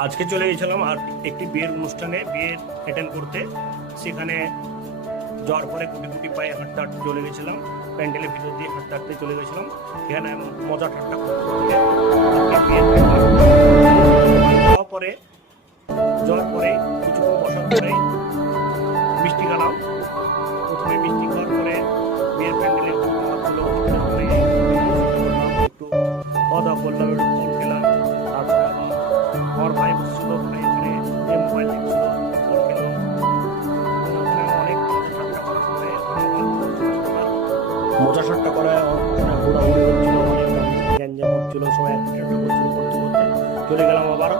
আজকে চলে গেছিলাম আর একটি বিয়ের অনুষ্ঠানে বিয়ের অ্যাটেন্ড করতে। সেখানে যাওয়ার পরে গুটি গুটি পায়ে হাঁটতে হাঁটতে চলে গেছিলাম, প্যান্ডেলের ভিতর দিয়ে হাঁটতে হাঁটতে চলে গেছিলাম। সেখানে মজা ঠাট্টা করতে করতে যাওয়ার পরে কিছুক্ষণ বসার পরে মিষ্টি খেলাম। প্রথমে মিষ্টি খাওয়ার পরে বিয়ের প্যান্ডেলের ছিল একটু খাওয়া দাওয়া করলাম, একটু ফল খেলাম। তারপরে আমার ভাই বসছিল এখানে মোবাইল দেখছিল, ফল খেলো। অনেক মজা ঠাট্টা করে ঘোরাঘুরি হচ্ছিল, অনেক গ্যাঞ্জাম হচ্ছিল, সবাই একটা করছিল করতে করতে চলে গেলাম। আবার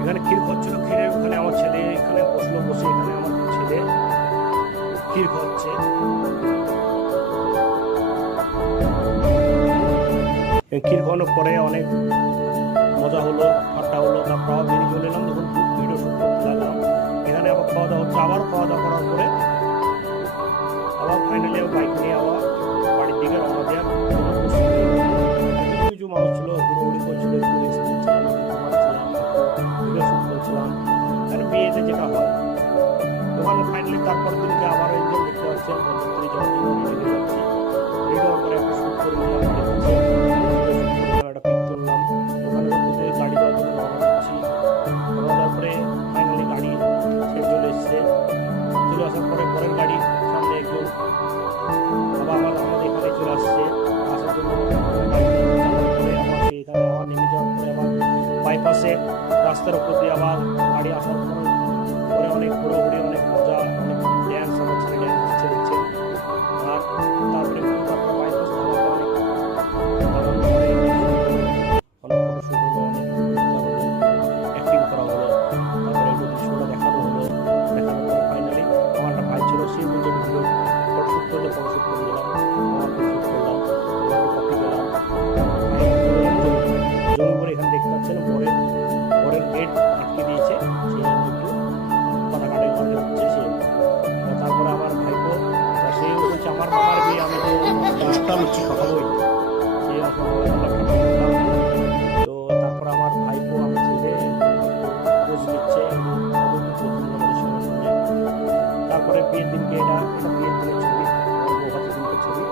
এখানে ক্ষীর খাচ্ছিল, ক্ষীরের ওখানে আমার ছেলে এখানে বসলো, বসে এখানে আমার ছেলে ক্ষীর খাচ্ছে। ক্ষীর খাওয়ানোর পরে অনেক মজা হলো, ঠাট্টা হলো। তারপর আবার বেরিয়ে চলে এলাম, যখন ভিডিও শুট করতে লাগলাম। এখানে আবার খাওয়া দাওয়া হচ্ছে, আবার খাওয়া দাওয়া করার পরে আবার ফাইনালি বাইক নিয়ে আবার বাড়ির দিকে রওনা দেওয়ার কিছু মানুষ ছিল, ঘুরোঘুরি করছিল, ভিডিও শুট করছিলাম। আর বিয়েতে যেটা হয় ওখানে ফাইনালি তারপর দিনকে আবার একজন দেখতে পাচ্ছেন বরযাত্রী যাওয়ার জন্য রেডি হয়ে যাচ্ছে। রেডি হওয়ার পরে একটা শুট করে নিলাম, একটা পিক তুললাম। ওখানে গাড়ি যাওয়ার জন্য রওনা দিচ্ছি। রওনা দেওয়ার পরে ফাইনালি গাড়ি ছেড়ে চলে এসছে। চলে আসার পরে পরের গাড়ি সামনে একজন আবার আমাদের এখানে চলে আসছে। আসার জন্য এখানে আবার নেমে যাওয়ার পরে আবার বাইপাসে রাস্তার উপর দিয়ে আবার গাড়ি আসার পরে অনেক ঘোরাঘুরি, অনেক মজা, অনেক ড্যান্স, আমার ছেলে ড্যান্স দিচ্ছে দেখছে। আর তারপরে বাইপাস অনেক ফটো শুট হলো, অনেক অ্যাক্টিং করা হলো। তারপরে একটু দৃশ্যটা দেখানো হলো। দেখানোর পরে ফাইনালি আমার একটা ভাই ছিল, সে বলছে ভিডিও ফটোশ্যুট করলে ফটোশ্যুট করে দিলাম। আমার ফটোশ্যুট করলাম, কপি গেলাম জমি করে। এখানে দেখতে পাচ্ছেন পরের গেট আটকে দিয়েছে, সে একটু কথা কাটাই করতে হচ্ছে সে। তারপরে আমার ভাইপো সে বলছে আমার মামার বিয়ে, আমি তো অনুষ্ঠান হচ্ছে খাওয়াবোই। সে তো তারপর আমার ভাইপো আমার ছেলে পোজ দিচ্ছে তারপরে বিয়ের দিনকে এটা বিয়ের দিনের ছবি, দিনকে ছবি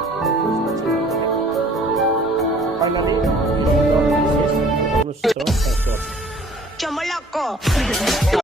ফাইনালি শেষ অনুষ্ঠান।